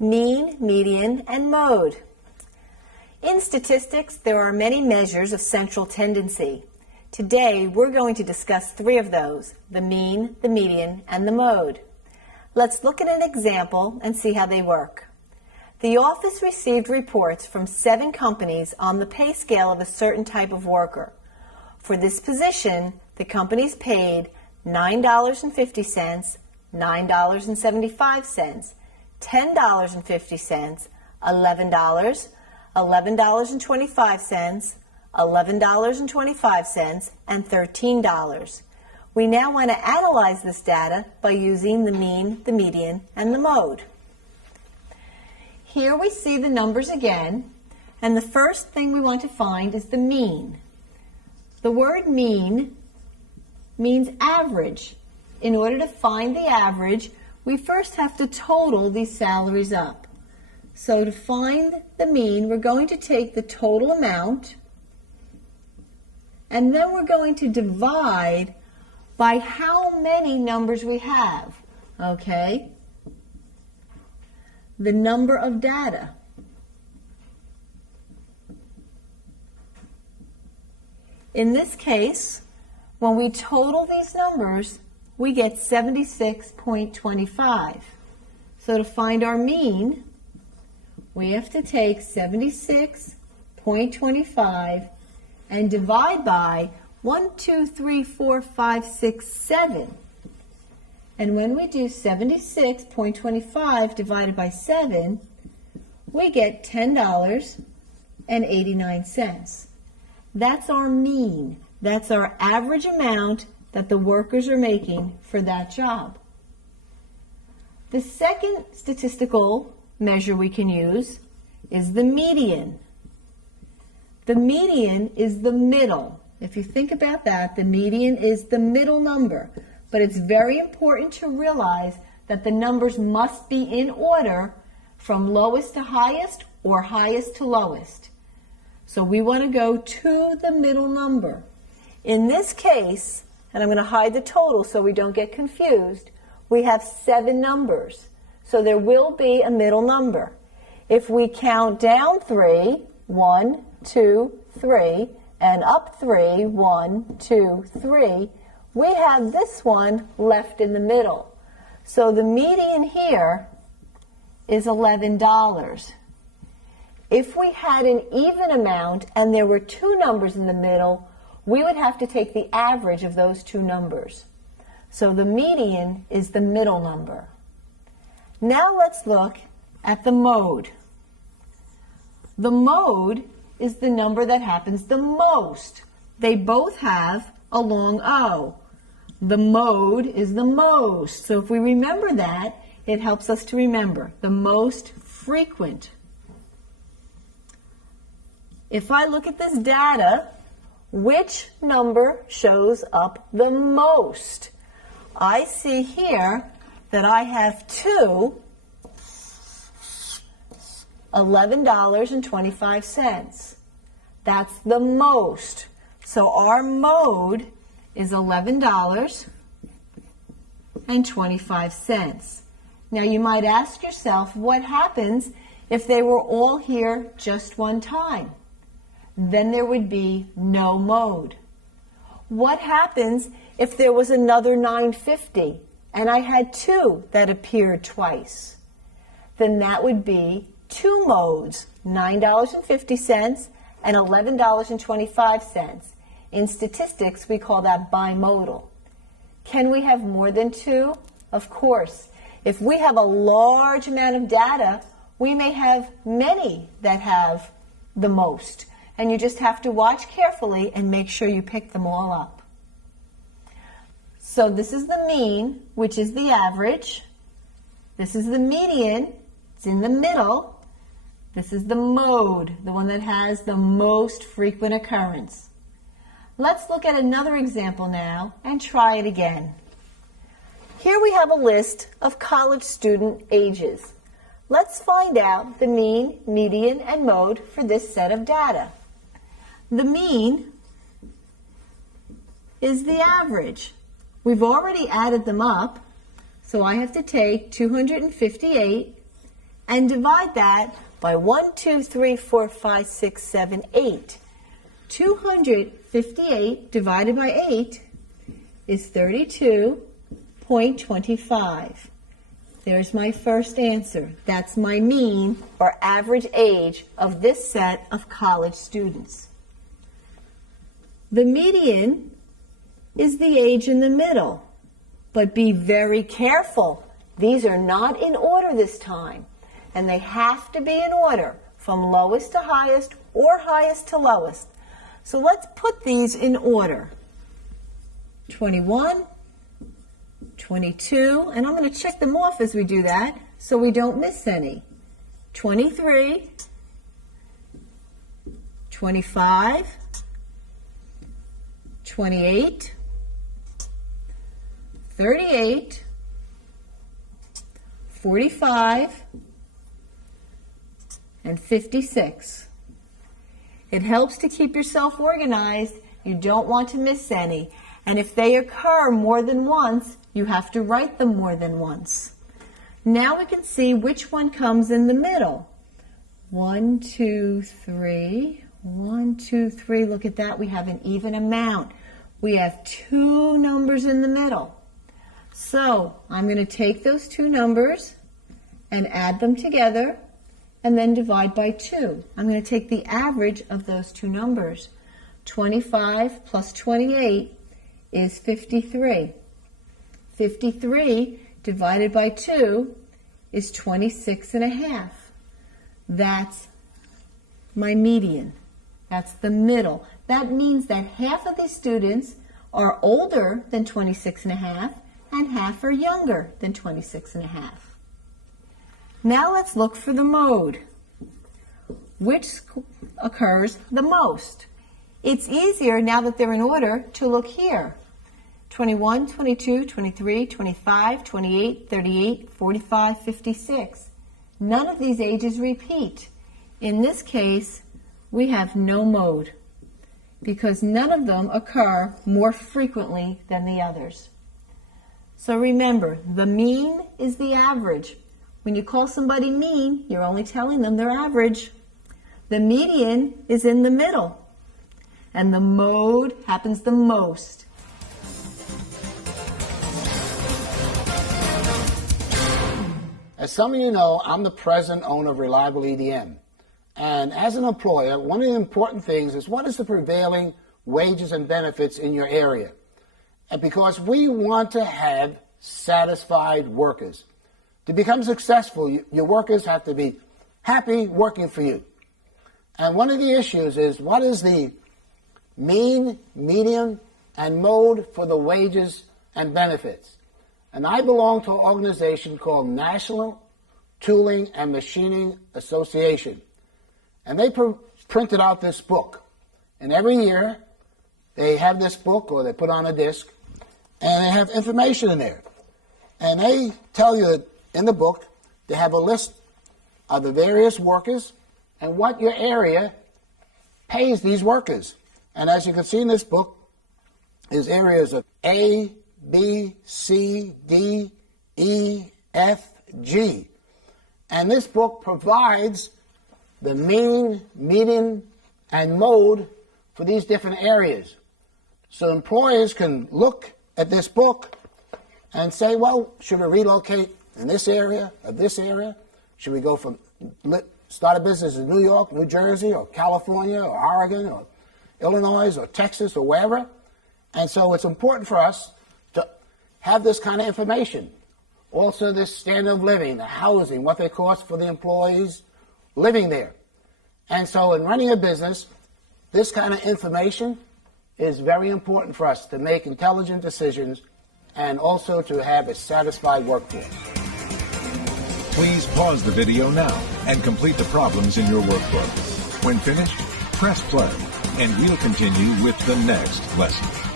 Mean, median, and mode. In statistics, there are many measures of central tendency. Today, we're going to discuss three of those: the mean, the median, and the mode. Let's look at an example and see how they work. The office received reports from 7 companies on the pay scale of a certain type of worker. For this position, the companies paid $9.50, $9.75, $10.50, $11, $11.25, $11.25, and $13. We now want to analyze this data by using the mean, the median, and the mode. Here we see the numbers again, and the first thing we want to find is the mean. The word mean means average. In order to find the average, we first have to total these salaries up. So to find the mean, we're going to take the total amount, and then we're going to divide by how many numbers we have, okay? The number of data. In this case, when we total these numbers, we get 76.25. So to find our mean, we have to take 76.25 and divide by 1, 2, 3, 4, 5, 6, 7. And when we do 76.25 divided by 7, we get $10.89. That's our mean. That's our average amount that the workers are making for that job. The second statistical measure we can use is the median. The median is the middle. If you think about that, the median is the middle number. But it's very important to realize that the numbers must be in order from lowest to highest or highest to lowest. So we want to go to the middle number. In this case, and I'm going to hide the total so we don't get confused, we have 7 numbers. So there will be a middle number. If we count down 3, 1, 2, 3, and up 3, 1, 2, 3, we have this one left in the middle. So the median here is $11. If we had an even amount and there were 2 numbers in the middle, we would have to take the average of those 2 numbers. So the median is the middle number. Now let's look at the mode. The mode is the number that happens the most. They both have a long O. The mode is the most. So if we remember that, it helps us to remember the most frequent. If I look at this data, which number shows up the most? I see here that I have 2 $11.25. That's the most. So our mode is $11.25. Now you might ask yourself, what happens if they were all here just one time? Then there would be no mode. What happens if there was another 950 and I had 2 that appeared twice? Then that would be 2 modes, $9.50 and $11.25. In statistics, we call that bimodal. Can we have more than 2? Of course. If we have a large amount of data, we may have many that have the most. And you just have to watch carefully and make sure you pick them all up. So this is the mean, which is the average. This is the median. It's in the middle. This is the mode, the one that has the most frequent occurrence. Let's look at another example now and try it again. Here we have a list of college student ages. Let's find out the mean, median, and mode for this set of data. The mean is the average. We've already added them up, so I have to take 258 and divide that by 1, 2, 3, 4, 5, 6, 7, 8. 258 divided by 8 is 32.25. There's my first answer. That's my mean or average age of this set of college students. The median is the age in the middle, but be very careful. These are not in order this time, and they have to be in order from lowest to highest or highest to lowest. So let's put these in order. 21, 22, and I'm going to check them off as we do that so we don't miss any. 23, 25, 28, 38, 45, and 56. It helps to keep yourself organized. You don't want to miss any. And if they occur more than once, you have to write them more than once. Now we can see which one comes in the middle. 1, 2, 3. 1, 2, 3. Look at that. We have an even amount. We have 2 numbers in the middle. So I'm going to take those 2 numbers and add them together and then divide by 2. I'm going to take the average of those 2 numbers. 25 plus 28 is 53. 53 divided by 2 is 26.5. That's my median. That's the middle. That means that half of these students are older than 26.5 and half are younger than 26.5. Now let's look for the mode. Which occurs the most? It's easier now that they're in order to look here. 21, 22, 23, 25, 28, 38, 45, 56. None of these ages repeat. In this case, we have no mode because none of them occur more frequently than the others. So remember, the mean is the average. When you call somebody mean, you're only telling them their average. The median is in the middle, and the mode happens the most. As some of you know, I'm the present owner of Reliable EDM. And as an employer, one of the important things is what is the prevailing wages and benefits in your area? And because we want to have satisfied workers. To become successful, your workers have to be happy working for you. And one of the issues is what is the mean, median, and mode for the wages and benefits? And I belong to an organization called National Tooling and Machining Association. And they printed out this book. And every year they have this book, or they put on a disc, and they have information in there. And they tell you that in the book they have a list of the various workers and what your area pays these workers. And as you can see in this book, there's areas of A, B, C, D, E, F, G. And this book provides the mean, median, and mode for these different areas. So employers can look at this book and say, well, should we relocate in this area or this area? Should we go from start a business in New York, New Jersey, or California, or Oregon, or Illinois, or Texas, or wherever? And so it's important for us to have this kind of information. Also, this standard of living, the housing, what they cost for the employees living there. And so in running a business, this kind of information is very important for us to make intelligent decisions and also to have a satisfied workforce. Please pause the video now and complete the problems in your workbook. When finished, press play, and we'll continue with the next lesson.